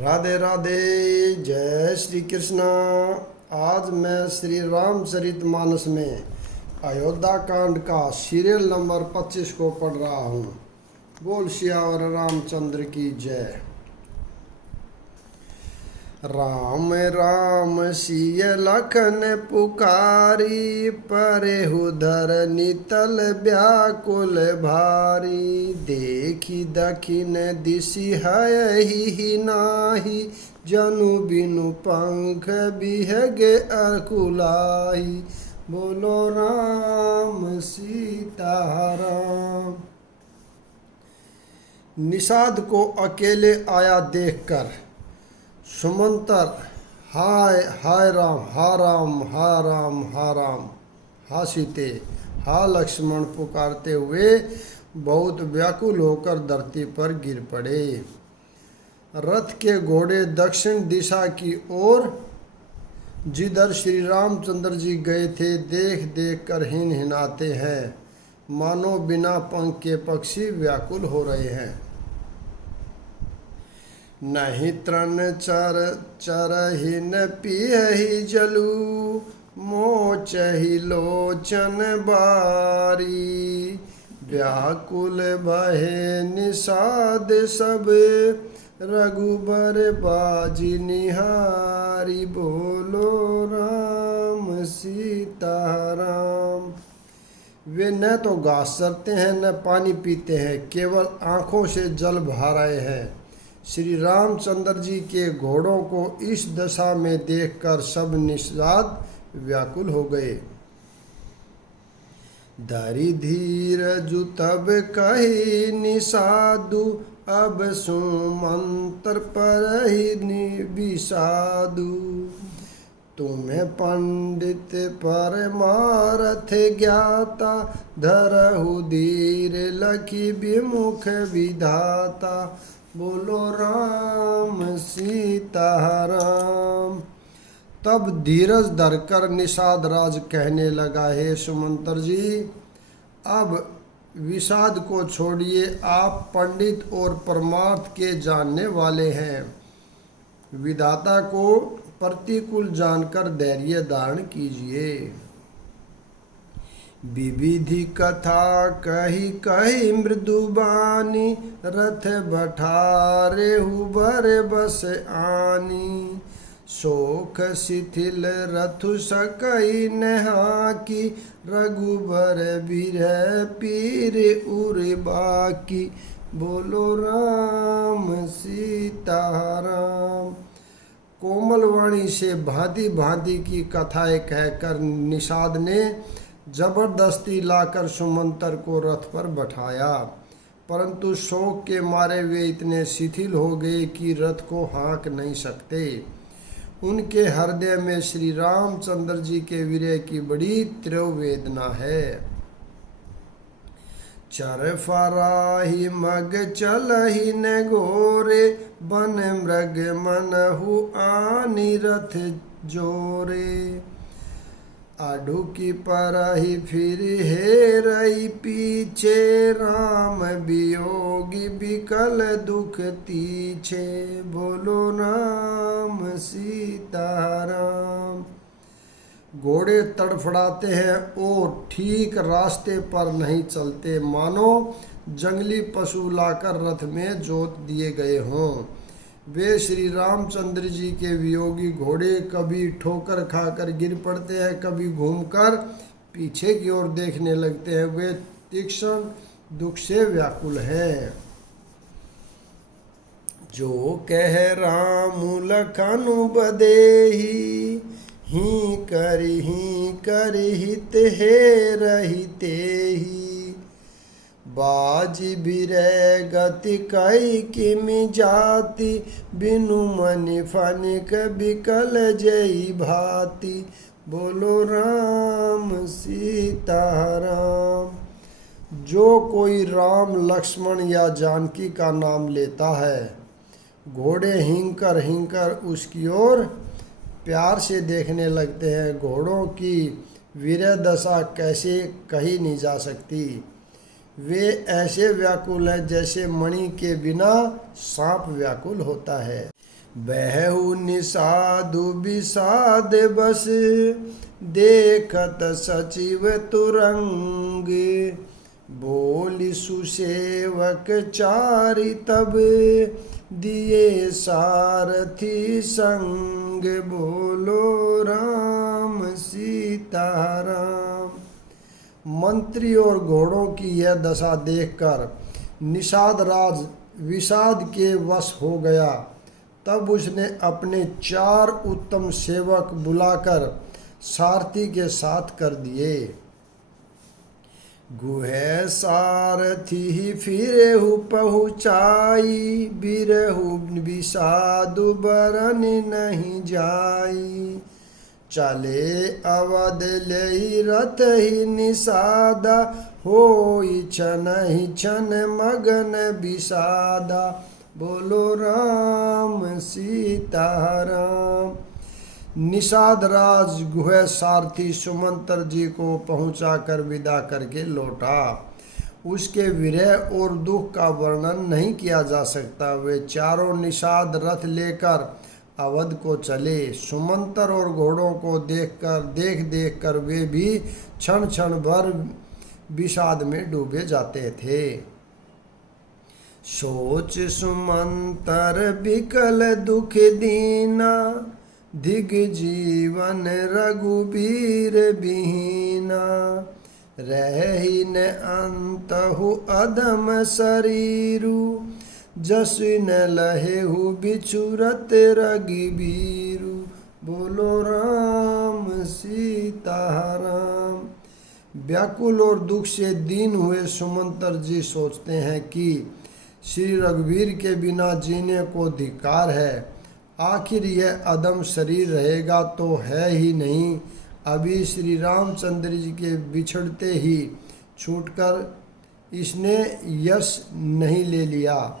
राधे राधे, जय श्री कृष्णा। आज मैं श्री रामचरितमानस में अयोध्या कांड का सीरियल नंबर 25 को पढ़ रहा हूँ। बोल सियावर रामचंद्र की जय। राम राम सिय लखन पुकारी, परेहु धरनी तल व्याकुल भारी। देखी दखिन दिशि हयहि नाही, जनु बिनु पंख बिहगे अकुलाई। बोलो राम सीता राम। निषाद को अकेले आया देखकर सुमंतर हाय हाय राम, हा राम, हा राम, हा राम, हा सीते, हा लक्ष्मण पुकारते हुए बहुत व्याकुल होकर धरती पर गिर पड़े। रथ के घोड़े दक्षिण दिशा की ओर जिधर श्री रामचंद्र जी गए थे देख देख कर हिन हिनाते हैं, मानो बिना पंख के पक्षी व्याकुल हो रहे हैं। नहीं तृण चर चरहि न पियहि जलू, मोचहि लोचन बारी। व्याकुल बहे निषाद सब, रघुबर बाजी निहारी। बोलो राम सीता राम। वे न तो घास चरते हैं न पानी पीते हैं, केवल आँखों से जल बहा रहे हैं। श्री रामचंद्र जी के घोड़ों को इस दशा में देखकर सब निषाद व्याकुल हो गए। धरि धीरजु तब कही निषादु, अब सुमंत्र परहि विषादु। तुम्हें पंडित परमारथ ज्ञाता, धरहु धीर लखी विमुख विधाता। बोलो राम सीता राम। तब धीरज धरकर निषाद राज कहने लगा, हे सुमंत्र जी, अब विषाद को छोड़िए, आप पंडित और परमार्थ के जानने वाले हैं। विधाता को प्रतिकूल जानकर धैर्य धारण कीजिए। विविधि कथा कही कही मृदुबानी, रथ बठारेहु बर बस आनी। शोक शिथिल रथु सकई नहाकी, रघुबर बिरह पीर उर बाकी। बोलो राम सीता राम। कोमल वाणी से भांति भांति की कथाएं कहकर निषाद ने जबरदस्ती लाकर सुमंतर को रथ पर बैठाया, परंतु शोक के मारे वे इतने शिथिल हो गए कि रथ को हाँक नहीं सकते। उनके हृदय में श्री रामचंद्र जी के विरह की बड़ी तीव्र वेदना है। चर फराही मग चलहि न घोरे, बन मृग मनहु आनी रथ जोरे। अढुकी परहि फिर हेरई पीछे, राम वियोगी विकल दुख तीछे। बोलो राम सीता राम। घोड़े तड़फड़ाते हैं और ठीक रास्ते पर नहीं चलते, मानो जंगली पशु लाकर रथ में जोत दिए गए हों। वे श्री रामचंद्र जी के वियोगी घोड़े कभी ठोकर खाकर गिर पड़ते हैं, कभी घूमकर पीछे की ओर देखने लगते हैं। वे तीक्ष्ण दुख से व्याकुल हैं। जो कह राम लखनु बदेही, ही करी हित हे रहिते ही। बाजी बिरह गति कई किमि जाति, बिनु मनि फनिक बिकल जई भाति। बोलो राम सीता राम। जो कोई राम लक्ष्मण या जानकी का नाम लेता है, घोड़े हिंकर उसकी ओर प्यार से देखने लगते हैं। घोड़ों की वीर दशा कैसे कही नहीं जा सकती। वे ऐसे व्याकुल हैं जैसे मणि के बिना सांप व्याकुल होता है। बहु निषादु विषाद बस देखत सचिव तुरंग, बोली सुसेवक चारि तब दिए सारथी संग। बोलो राम सीताराम। मंत्री और घोड़ों की यह दशा देखकर निषाद राज विषाद के वश हो गया। तब उसने अपने 4 उत्तम सेवक बुलाकर सारथी के साथ कर दिए। गुहे सारथी फिरेहु पहुँचाई, बिरहु विषादु बरन नहीं जाई। चले अवध लई रथ ही निषादा, होई छनहि छन मगन विषादा। बोलो राम सीताराम। निषाद राज गुह सारथी सुमंतर जी को पहुंचा कर विदा करके लौटा। उसके विरह और दुख का वर्णन नहीं किया जा सकता। वे चारों निषाद रथ लेकर अवध को चले। सुमंतर और घोड़ों को देख कर वे भी क्षण क्षण भर विषाद में डूबे जाते थे। सोच सुमंतर विकल दुख दीना, दिग जीवन रघुबीर बिहीना। रही न अंतहु अधम शरीरु, जसु न लहेहु बिछुरत रघुबीरु। बोलो राम सीताराम। व्याकुल और दुख से दीन हुए सुमंतर जी सोचते हैं कि श्री रघुवीर के बिना जीने को धिक्कार है। आखिर यह अदम शरीर रहेगा तो है ही नहीं। अभी श्री रामचंद्र जी के बिछड़ते ही छूटकर इसने यश नहीं ले लिया।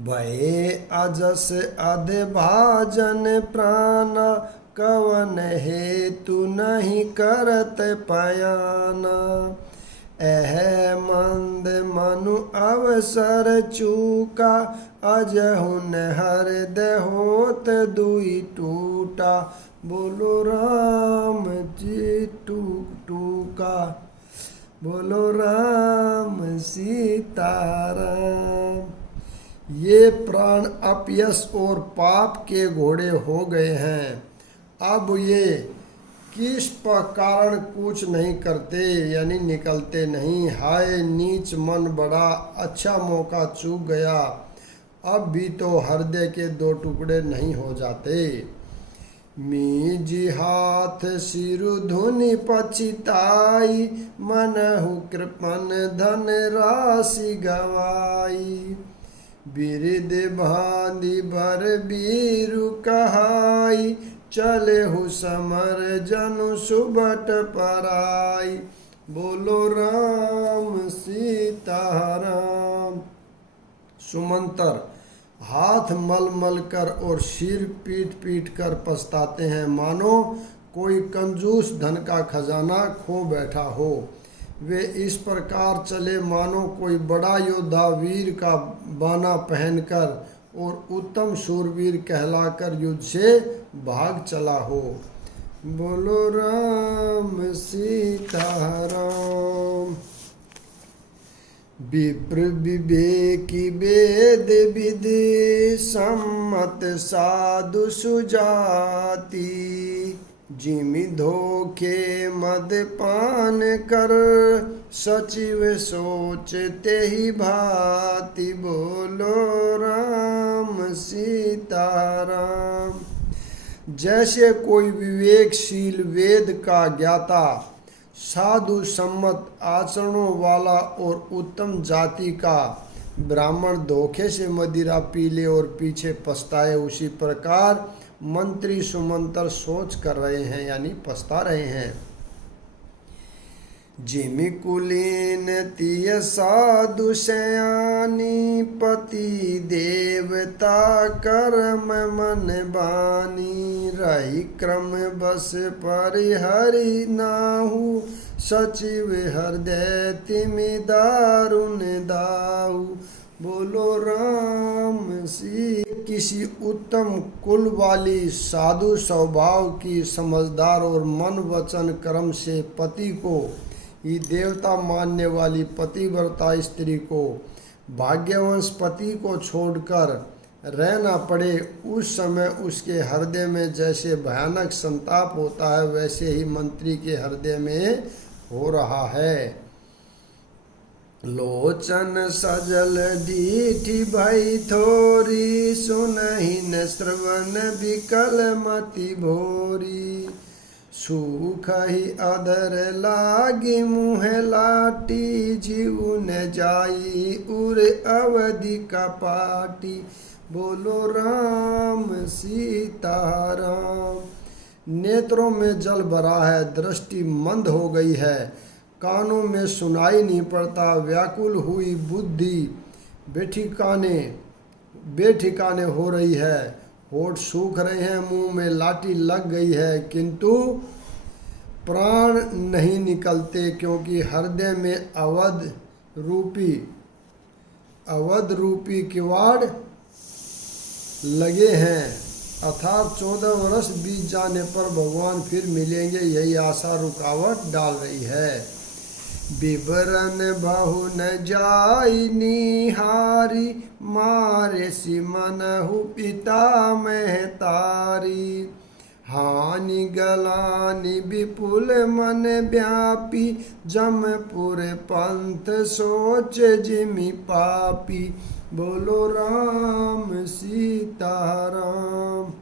भये अजस अध भाजन प्राणा, कवन हेतु नहीं करत पयाना। एह मंद मनु अवसर चूका, अजहुन हृदय होत दुई टूटा। बोलो राम जी टूका। बोलो राम सीताराम। ये प्राण अपयश और पाप के घोड़े हो गए हैं। अब ये किस कारण कुछ नहीं करते, यानी निकलते नहीं। हाय नीच मन, बड़ा अच्छा मौका चूक गया। अब भी तो हृदय के 2 टुकड़े नहीं हो जाते। मीजी हाथ सिरु धुनि पछिताई, मनहु कृपन धन राशि गवाई। बिरिद बांधि बर बीरु कहाई, चले हु समर जनु सुबट पराई। बोलो राम सीताराम। सुमंतर हाथ मल मल कर और सिर पीट पीट कर पछताते हैं, मानो कोई कंजूस धन का खजाना खो बैठा हो। वे इस प्रकार चले मानो कोई बड़ा योद्धा वीर का बाना पहनकर और उत्तम शूरवीर कहलाकर युद्ध से भाग चला हो। बोलो राम सीताराम। विप्र विवेकी वेद विधि, सम्मत साधु सुजाति। जिमि धोखे मद पान कर, सचिव सोचते ही भांति। बोलो राम सीताराम। जैसे कोई विवेकशील वेद का ज्ञाता, साधु सम्मत आचरणों वाला और उत्तम जाति का ब्राह्मण धोखे से मदिरा पी ले और पीछे पछताए, उसी प्रकार मंत्री सुमंतर सोच कर रहे हैं, यानी पछता रहे हैं। जिमि कुलीन तिय साधु सयानी पति देवता कर्म मन बानी रही क्रम बस परिहरि नाहु सचिव हृदय तिमि दारुण दाऊ। बोलो राम सी। किसी उत्तम कुल वाली साधु स्वभाव की समझदार और मन वचन कर्म से पति को ही देवता मानने वाली पतिव्रता स्त्री को भाग्यवंश पति को छोड़कर रहना पड़े, उस समय उसके हृदय में जैसे भयानक संताप होता है वैसे ही मंत्री के हृदय में हो रहा है। लोचन सजल डीठी भई थोरी सुनहि न श्रवण विकल मति भोरी। सूख ही अधर लागी मुँह लाटी जीव न जाई उर अवधि कपाटी। बोलो राम सीताराम। नेत्रों में जल भरा है, दृष्टि मंद हो गई है, कानों में सुनाई नहीं पड़ता, व्याकुल हुई बुद्धि बेठिकाने हो रही है, होठ सूख रहे हैं, मुंह में लाठी लग गई है, किंतु प्राण नहीं निकलते क्योंकि हृदय में अवध रूपी किवाड़ लगे हैं। अर्थात 14 वर्ष बीत जाने पर भगवान फिर मिलेंगे, यही आशा रुकावट डाल रही है। विवरण बहु न जाई निहारी मारे सिमनहु पिता महतारी। हानि गलानि विपुल मन व्यापी जमपुर पंथ सोच जिमि पापी। बोलो राम सीताराम।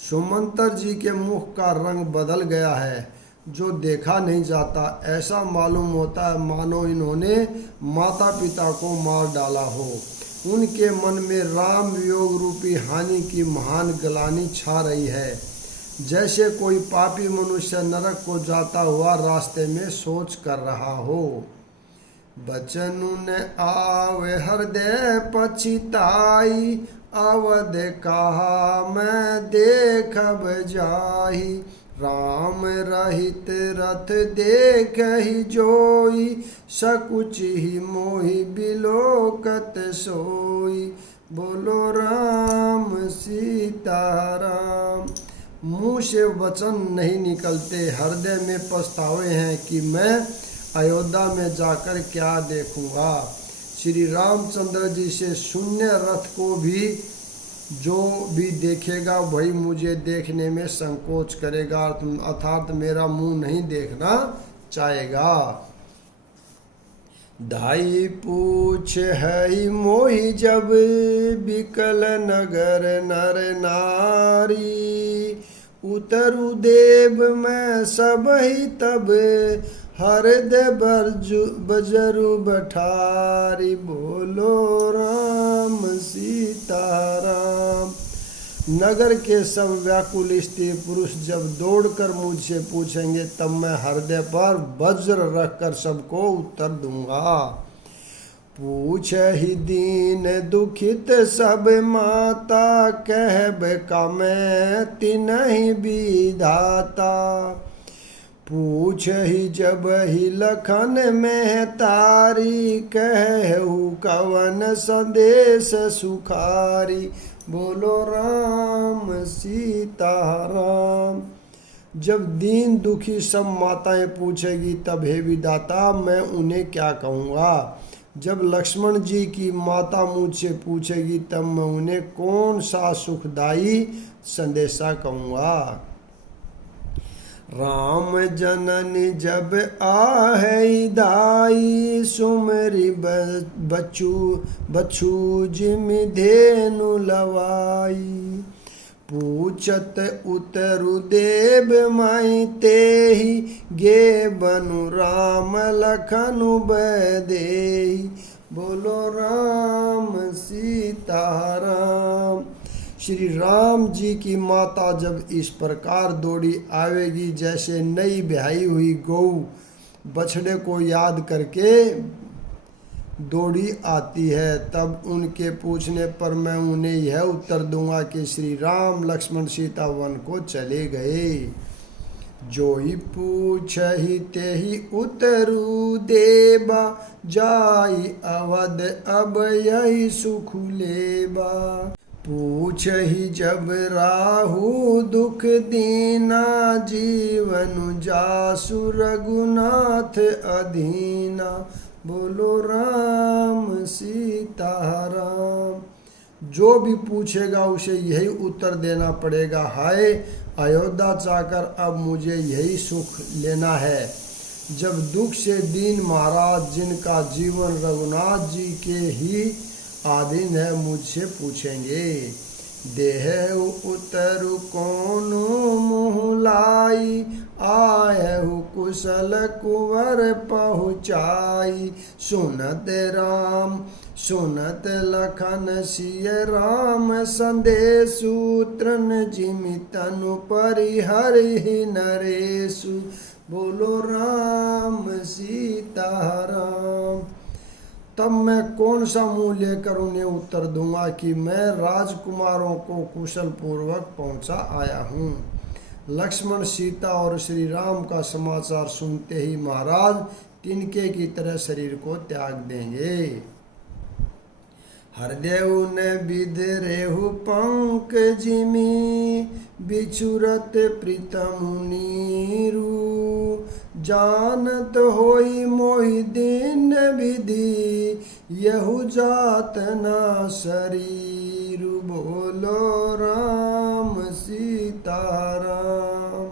सुमंतर जी के मुख का रंग बदल गया है, जो देखा नहीं जाता। ऐसा मालूम होता है मानो इन्होंने माता पिता को मार डाला हो। उनके मन में राम वियोग रूपी हानि की महान गलानी छा रही है, जैसे कोई पापी मनुष्य नरक को जाता हुआ रास्ते में सोच कर रहा हो। बचनु न आवे हृदय पछिताई अवध कहा मैं देखब जाही। राम रहित रथ देख ही जोई सकुच ही मोहि बिलोकत सोई। बोलो राम सीताराम। मुँह से वचन नहीं निकलते, हृदय में पछतावे हैं कि मैं अयोध्या में जाकर क्या देखूंगा। श्री रामचंद्र जी से शून्य रथ को भी जो भी देखेगा वही मुझे देखने में संकोच करेगा, अर्थात मेरा मुंह नहीं देखना चाहेगा। दाई पूछ है मोहि जब बिकल नगर नर नारी। उतरु देव मैं सब ही तब हृदय बजरु बठारी। बोलो राम सीताराम। नगर के सब व्याकुल स्त्री पुरुष जब दौड़कर मुझसे पूछेंगे तब मैं हृदय पर वज्र रखकर सबको उत्तर दूंगा। पूछ ही दीन दुखित सब माता कहब का मैं तिन्हि विधाता। पूछ ही जब ही लखन में तारी कहू कवन संदेश सुखारी। बोलो राम सीताराम। जब दीन दुखी सब माताएं पूछेगी तब हे विधाता मैं उन्हें क्या कहूँगा। जब लक्ष्मण जी की माता मुझसे पूछेगी तब मैं उन्हें कौन सा सुखदायी संदेशा कहूँगा। राम जननी जब आहे दाई सुमरी बछु जिमि धेनु लवाई। पूछत उतरु देव माई तेहि गे बनु राम लखनु बदेहि। बोलो राम सीताराम। श्री राम जी की माता जब इस प्रकार दौड़ी आवेगी जैसे नई ब्याही हुई गऊ बछड़े को याद करके दौड़ी आती है। तब उनके पूछने पर मैं उन्हें यह उत्तर दूंगा कि श्री राम लक्ष्मण सीता वन को चले गए। जो ही पूछहि तेहि उतरु देबा, जाई अवध अब यही सुख लेबा। पूछहि जब राहु दुख दीना, जीवन जासु रघुनाथ अधीना। बोलो राम सीता राम। जो भी पूछेगा उसे यही उत्तर देना पड़ेगा, हाय अयोध्या चाहकर अब मुझे यही सुख लेना है। जब दुख से दीन महाराज जिनका जीवन रघुनाथ जी के ही आधीन है मुझसे पूछेंगे। देह उतरु कौन मुँह लाई, आयहु कुशल कुंवर पहुँचाई। सुनत राम सुनत लखन सिय राम, संदेशु तृण जिमि तनु परिहरि नरेशु। बोलो राम सीता राम। तब मैं कौन सा मुँह लेकर उन्हें उत्तर दूंगा कि मैं राजकुमारों को कुशल पूर्वक पहुंचा आया हूँ। लक्ष्मण सीता और श्री राम का समाचार सुनते ही महाराज तिनके की तरह शरीर को त्याग देंगे। हरदेव ने विद रेहु पंकजिमि, बिछुरत प्रीतम नीरू। जानत होई मोहि दीन विधि, यहु जात न शरीर। बोलो राम सीता राम।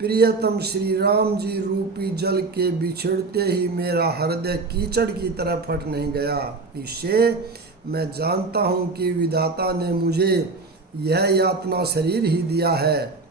प्रियतम श्री राम जी रूपी जल के बिछड़ते ही मेरा हृदय कीचड़ की तरह फट नहीं गया। इससे मैं जानता हूँ कि विधाता ने मुझे यह यातना शरीर ही दिया है।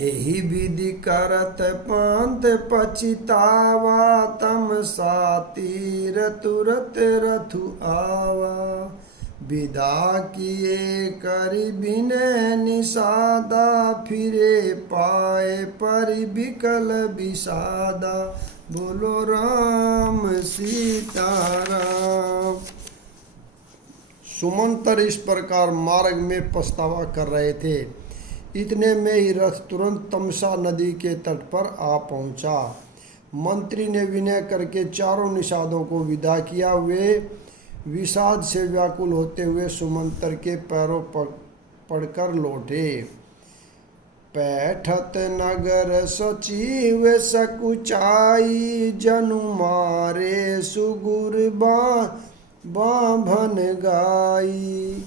एहि विधि करत पांत पछितावा, तम सातीर तुरत रथु आवा। विदा किए करि बिनय निषादा, फिरे पाए परि बिकल विषादा। बोलो राम सीता राम। सुमंतर इस प्रकार मार्ग में पछतावा कर रहे थे। इतने में ही रथ तुरंत तमसा नदी के तट पर आ पहुंचा। मंत्री ने विनय करके चारों निषादों को विदा किया। वे विषाद से व्याकुल होते हुए सुमंतर के पैरों पर पड़कर लौटे। पैठत नगर सचिव सकुचाई, जनु मारे सुगुर बाभन गाई।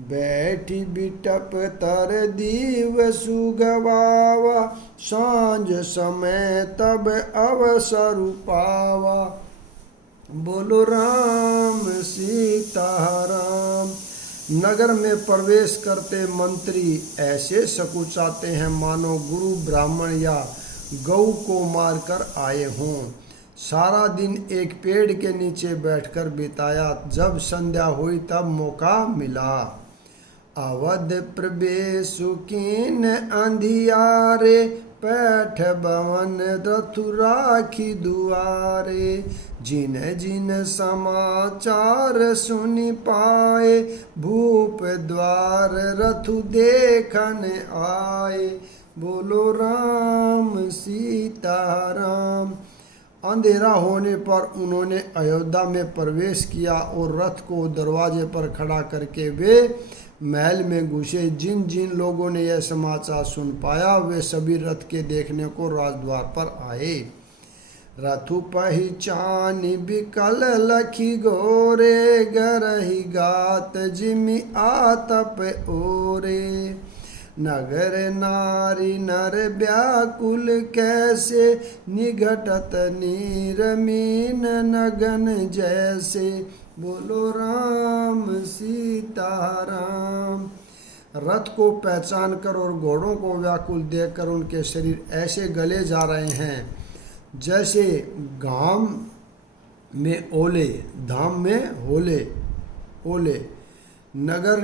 बैठी बिटप तर दीव सुगवावा, सांझ समय तब अवसर पावा। बोलो राम सीता राम। नगर में प्रवेश करते मंत्री ऐसे सकुचाते हैं मानो गुरु ब्राह्मण या गौ को मारकर आए हों। सारा दिन एक पेड़ के नीचे बैठकर बिताया। जब संध्या हुई तब मौका मिला। अवध प्रवेश कीन अंधियारे, पैठ भवन रथु राखी दुआरे। जिन जिन समाचार सुनि पाए, भूप द्वार रथु देखन आए। बोलो राम सीता राम। अंधेरा होने पर उन्होंने अयोध्या में प्रवेश किया और रथ को दरवाजे पर खड़ा करके वे महल में घुसे। जिन जिन लोगों ने यह समाचार सुन पाया वे सभी रथ के देखने को राजद्वार पर आए। रथु पहिचानी बिकल लखी गोरे, गरही गात जिमि आतप ओरे। नगर नारी नर व्याकुल कैसे, निघटत नीर मीन नगन जैसे। बोलो राम सीता राम। रथ को पहचान कर और घोड़ों को व्याकुल देखकर उनके शरीर ऐसे गले जा रहे हैं जैसे घाम में ओले, धाम में होले ओले। नगर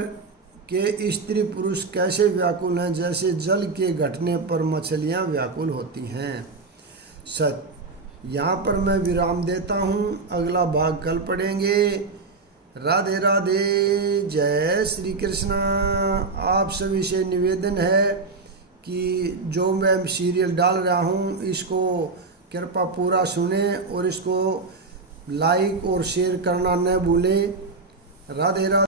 के स्त्री पुरुष कैसे व्याकुल हैं, जैसे जल के घटने पर मछलियां व्याकुल होती हैं। सच। यहाँ पर मैं विराम देता हूँ, अगला भाग कल पढ़ेंगे। राधे राधे, जय श्री कृष्णा। आप सभी से निवेदन है कि जो मैं सीरियल डाल रहा हूँ इसको कृपा पूरा सुने और इसको लाइक और शेयर करना न भूलें। राधे राधे।